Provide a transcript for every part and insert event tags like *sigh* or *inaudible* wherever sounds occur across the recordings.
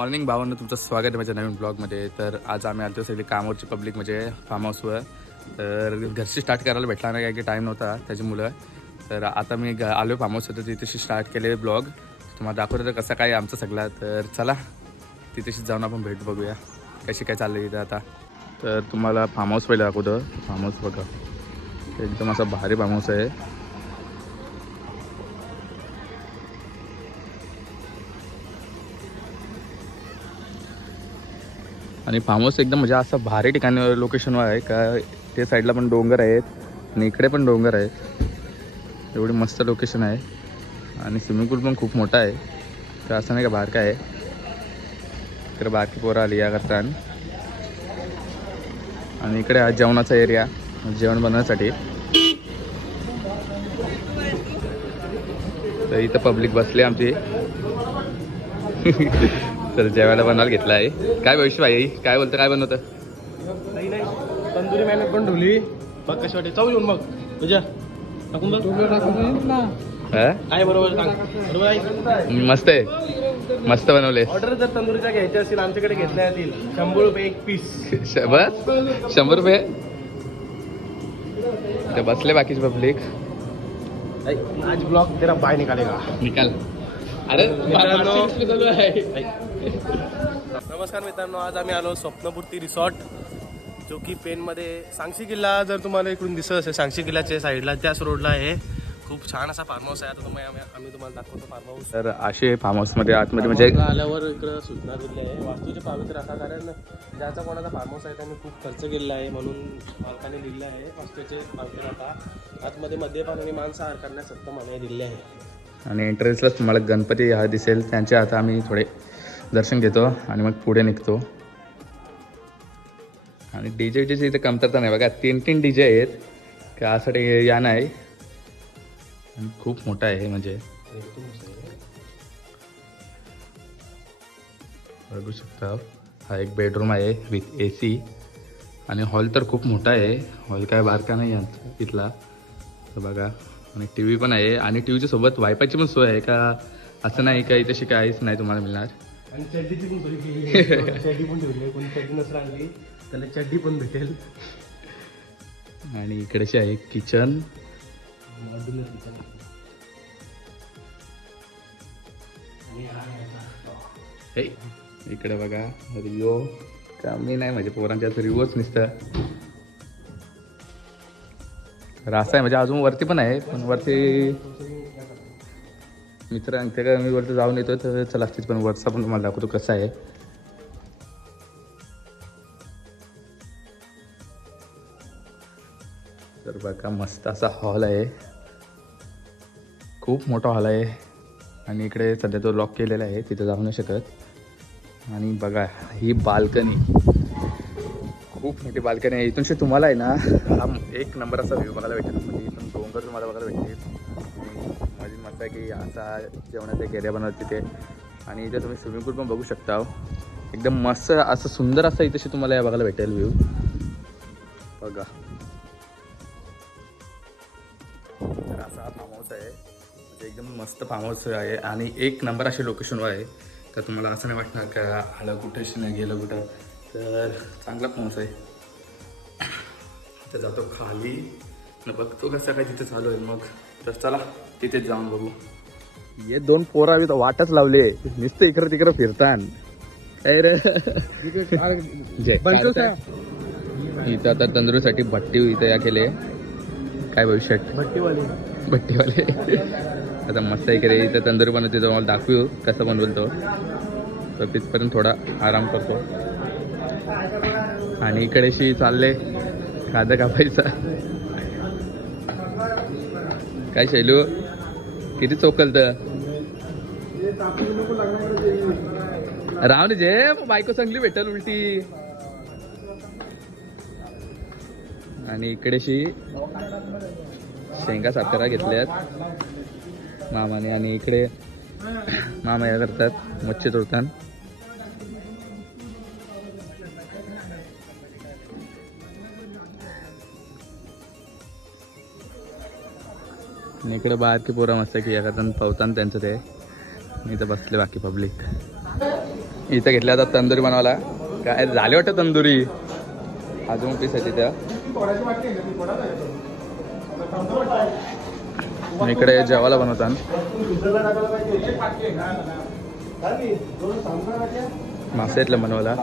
Morning भावांना तुमचं स्वागत आहे माझ्या नवीन ब्लॉगमध्ये. तर आज आम्ही आलो सगळी कामावरची पब्लिक म्हणजे फार्म हाऊसवर तर घरची स्टार्ट करायला भेटला नाही काय की टाईम नव्हता त्याच्यामुळं तर आता मी ग आलो फार्म हाऊस होतं तिथेशी स्टार्ट केले ब्लॉग तुम्हाला दाखवतो तर कसं काय आमचं सगळं. तर चला तिथेशी जाऊन आपण भेट बघूया. कशी काय चालली इथं आता. तर तुम्हाला फार्म हाऊस पहिले दाखवतो. फार्म हाऊस बघा. एकदम असा भारी फार्म हाऊस आहे. आणि फार्म हाऊस एकदम म्हणजे असं भारी ठिकाणी लोकेशनवर आहे. का ते साईडला पण डोंगर आहेत आणि इकडे पण डोंगर आहेत. एवढी मस्त लोकेशन आहे. आणि स्विमिंग पूल पण खूप मोठा आहे. तर असं नाही का बाहेर काय आहे. इकडे बारकी पोरं आली या करता आणि इकडे हा जेवणाचा एरिया जेवण बनवण्यासाठी. तर इथं पब्लिक बसली आमची. *laughs* तर जेवायला बनवायला घेतला आहे. काय भविष्य भाई? काय बोलतं काय बनवतं? नाही नाही. तंदुरी मेहनत पण ठेवली. बघ कशी वाटते. चाऊ येऊन बघ. तुझ्या टाकून हा? काय बरोबर सांग. बरोबर आहे? मस्त आहे. मस्त बनवले. ऑर्डर जर तंदुरीच्या घ्यायच्या असतील आमच्याकडे घेतल्या येतील शंभर रुपये एक पीस. बस? शंभर रुपये? ते बसले बाकीचे पब्लिक आज ब्लॉग तेरा बाय निकालेगा निकाल. अरे मित्रांनो. चालू आहे नमस्कार मित्रांनो आज आम्ही आलो स्वप्नपूर्ती रिसॉर्ट जो की पेनमध्ये सांगशी किल्ला जर तुम्हाला इकडून दिसत असेल सांगशी किल्ल्याच्या साईडला त्याच रोडला आहे. खूप छान असा फार्म हाऊस आहे. आता तुम्ही आम्ही आम्ही तुम्हाला दाखवतो फार्म हाऊस तर असे फार्म हाऊसमध्ये आतमध्ये म्हणजे आल्यावर इकडं सूचना दिली आहे. वास्तूचे पावित्र्य राखा कारण ज्याचा कोणाचा फार्म हाऊस आहे त्यांनी खूप खर्च केलेला आहे. म्हणून मालकाने दिले आहे. वास्तूचे पावित्र्य राखा आतमध्ये मद्यपान आणि मांसाहार करण्यास सक्त मनाई दिली आहे. आणि एंट्रन्सलाच तुम्हाला गणपती हा दिसेल. त्यांच्या आता आम्ही थोडे दर्शन घेतो आणि मग पुढे निघतो. आणि डी जे डीजे इथे कमतरता नाही. बघा तीन तीन डी जे आहेत. का यासाठी या नाही. आणि खूप मोठा आहे म्हणजे. बघू शकता. हा एक बेडरूम आहे विथ ए सी आणि हॉल तर खूप मोठा आहे. हॉल काय बारका नाही आहे इथला. तर बघा. आणि टी व्ही पण आहे. आणि टी व्हीच्या सोबत वायफायची पण सोय आहे का? असं नाही का इथे काहीच नाही तुम्हाला मिळणार? आणि चड्डीची पण आहे. चड्डी पण ठेवली. आहे कोणी चड्डी नसलं आणली त्याला चड्डी पण भेटेल. आणि इकडेचे आहे किचन. हे इकडे बघा रिओ. कमी नाही म्हणजे पोरांच्या रिओच नुसतं. असं आहे म्हणजे अजून वरती पण आहे पण वरती मित्र ते काय मी वरती जाऊन येतो तर चला तिथे पण वरचा पण तुम्हाला दाखवतो कसं आहे. तर बघा मस्त असा हॉल आहे. खूप मोठा हॉल आहे. आणि इकडे सध्या तो लॉक केलेला आहे तिथे जाऊ नाही शकत. आणि बघा ही बाल्कनी खूप मोठी बाल्कनी आहे. इथूनशी तुम्हाला आहे ना हा एक नंबर असा व्ह्यू बघायला भेटेल. म्हणजे इथून डोंगर तुम्हाला बघायला भेटेल. माझी की असा जेवणाचा एक एरिया बनवत तिथे. आणि इथे तुम्ही स्विमिंग पूल पण बघू शकता. एकदम मस्त असं सुंदर असं इथे तुम्हाला या बघायला भेटेल व्ह्यू बघा. तर असा फार्म हाऊस आहे. म्हणजे एकदम मस्त फार्म हाऊस आहे. आणि एक नंबर असे लोकेशनवर आहे. तर तुम्हाला असं नाही वाटणार का आलं कुठे नाही गेलं कुठं. तर चांगला फार्म हाऊस आहे. तर जातो खाली. न बघतो कसं काय तिथे चालू आहे. मग तर चला. तिथेच जाऊन बघू. हे दोन पोरा तर वाटच लावले. नुसतं इकडं तिकडं फिरतान. काय रे? जय बनतो काय इथं आता तंदुरीसाठी भट्टी इथं या केले. काय भविष्यात? भट्टीवाली. भट्टीवाले. आता मस्त आहे की रे इथं तंदुरी बनवते तो मला दाखवू कसं बनवेल तो तर तिथपर्यंत थोडा आराम करतो. आणि इकडेशी चालले. कांदा कापायचा. काय शैलू? किती चोकलत? राव जे बायको चांगली भेटल उलटी. आणि इकडेशी शेंगा सातारा घेतल्यात. मामाने आणि इकडे मामा या करतात मच्छी तोडतात आणि इकडे बाहेरची पोरं मस्त की या करतात पवताना त्यांचं ते. इथं बसले बाकी पब्लिक इथं घेतल्या आता तंदुरी बनवायला. काय झाले वाटतं तंदुरी? अजून पीस आहे तिथं इकडे जेवायला बनवतात मासे आहेत बनवायला.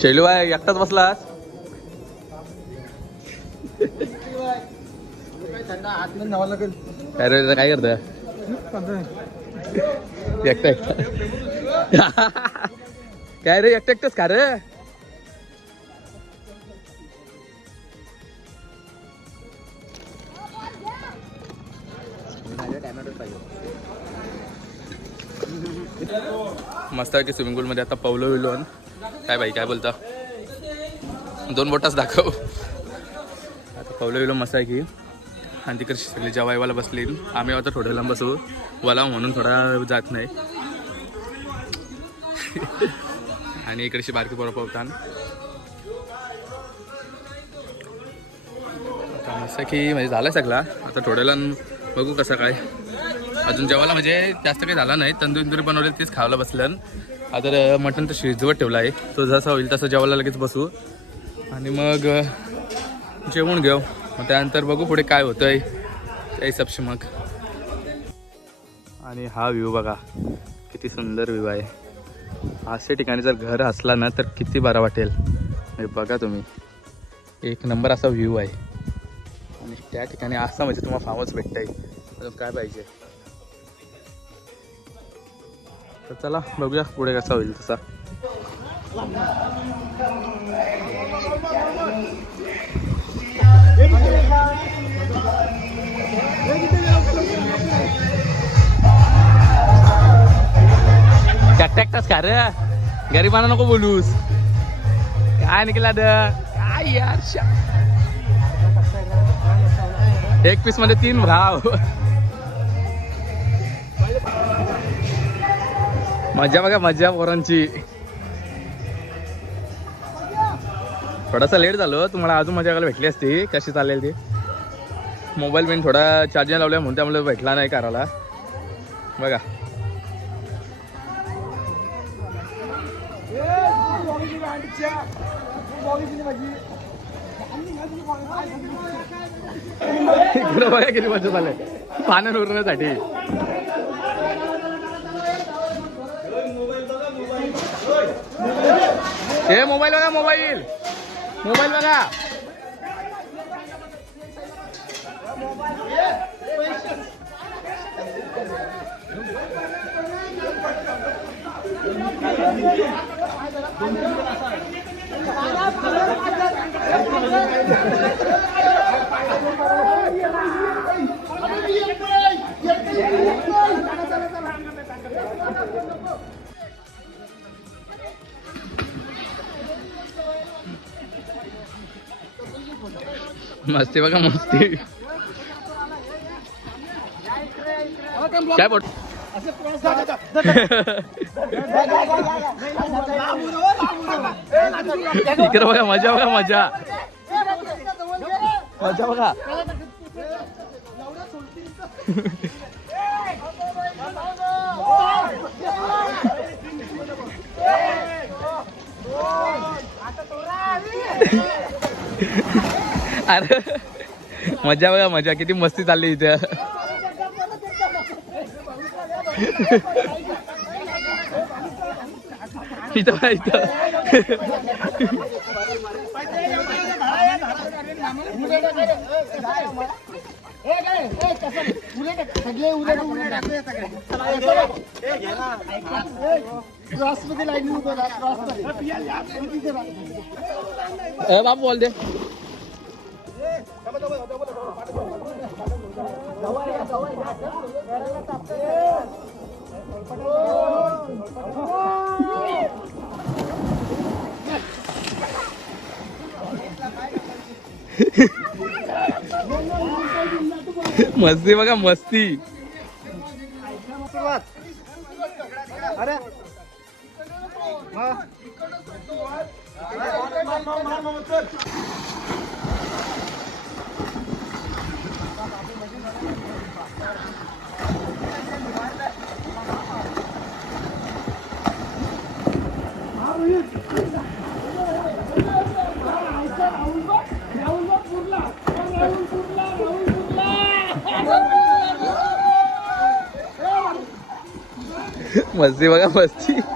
शैलू आहे एकटाच बसलास काय रे काय करत एकटा एकटा. काय रे एकटा एकटाच का रे. मस्त आहे की स्विमिंग पूलमध्ये आता पवलो विलो काय बाई काय बोलता? दोन बोटाच दाखव. आता पावलं विलो मस्त आहे की. आणि तिकडे सगळे जेवायवाला बसली. आम्ही आता थोड्या लांब बसू. वाला म्हणून थोडा जात नाही. आणि इकडची बारकी पोरं पावतान मस्त की म्हणजे झालं सगळा. आता थोड्याला बघू कसं काय. अजून जेवायला म्हणजे जास्त काही झाला नाही. तंदूर तंदुरी बनवले तेच खायला बसलं आता मटण तर शिजवत ठेवला आहे. तो जसा होईल तसं जेवायला लगेच बसू. आणि मग जेवण घेऊ. मग त्यानंतर बघू पुढे काय होतंय. त्या हिसाबशी मग. आणि हा व्ह्यू बघा. किती सुंदर व्ह्यू आहे. अशा ठिकाणी जर घर असला ना तर किती बरा वाटेल. हे बघा तुम्ही. एक नंबर असा व्ह्यू आहे. आणि त्या ठिकाणी असा म्हणजे तुम्हाला फार्मच भेटत आहे अजून काय पाहिजे? तर चला बघूया पुढे कसा होईल तसा. एकटाच का रे? गरीबांना नको बोलूस. काय निघला द? काय यार एक पीसमध्ये तीन भाव. मजा बघा मजा पोरांची. थोडासा लेट झालो तुम्हाला अजून मजा करायला भेटली असती. कशी चालेल ती? मोबाईल बिन थोडा चार्जिंग लावल्या म्हणून त्यामुळे भेटला नाही करायला. बघा. इकडं बघा किती मजा झालंय पाण्यात उरण्यासाठी. हे मोबाईल बघा मोबाईल. मोबाईल बघा. मस्ती बघा मस्ती. काय बोट इकडे बघा मजा बघा मजा. मजा बघा. अरे मजा बघा मजा. किती मस्ती चालली इथे. इथं बघा, इथं. ए बाप बोल दे. मस्ती बघा मस्ती. अरे. मस्ती बघा मस्ती.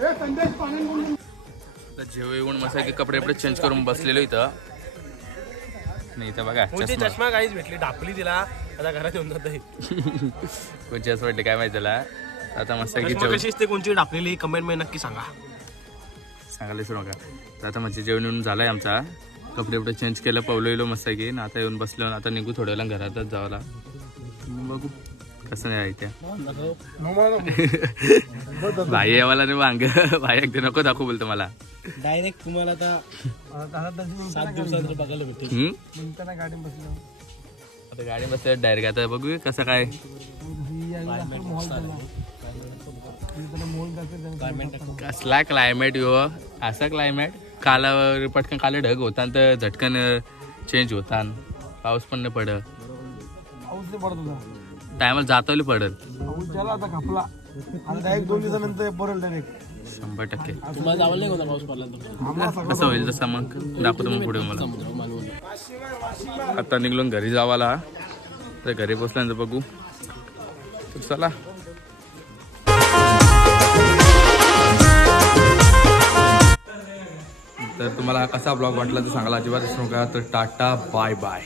ए संदेश पाणी आता जेव येऊन मस्त की कपडे कपडे चेंज करून बसलेलो इथं. नाही इथं बघा चष्मा. काहीच भेटली डापली तिला. आता घरात येऊन जात कोणची असं वाटते काय माहिती त्याला? आता मस्त की कोणची डापलेली कमेंटमध्ये नक्की सांगा. सांगायलाच नका तर आता म्हणजे जेवण येऊन झालाय आमचा. कपडे कपडे चेंज केलं पवलो येलो मस्त की. ना आता येऊन बसलो आता निघू थोड्या वेळा घरातच जावला मग बघू. कसं नाही आहे त्या *laughs* भाई यावाला नाही वांग. भाई अगदी नको दाखवू बोलतो मला. डायरेक्ट तुम्हाला सात बघायला भेटेल. गाडी बसलो. आता गाडी बसल्या डायरेक्ट आता बघू कसं काय. कसला क्लायमेट यो? असा क्लायमेट काल पटकन काल ढग होता तर झटकन चेंज होता पाऊस पण नाही पडत. पाऊस नाही पडत होता. टायमाला जातवली पडत. पाऊस झाला आता खपला. आता डायरेक्ट दोन दिवसानंतर परत डायरेक्ट शंभर टक्के. पडला कसं होईल तसं मग? दाखवतो मग पुढे मला आता निघलो घरी जावाला. तर घरी पोचल्यानंतर बघू. तर चला. तर तुम्हाला कसा ब्लॉग वाटला तर सांगायला अजिबात विसरू नका. तर टाटा बाय बाय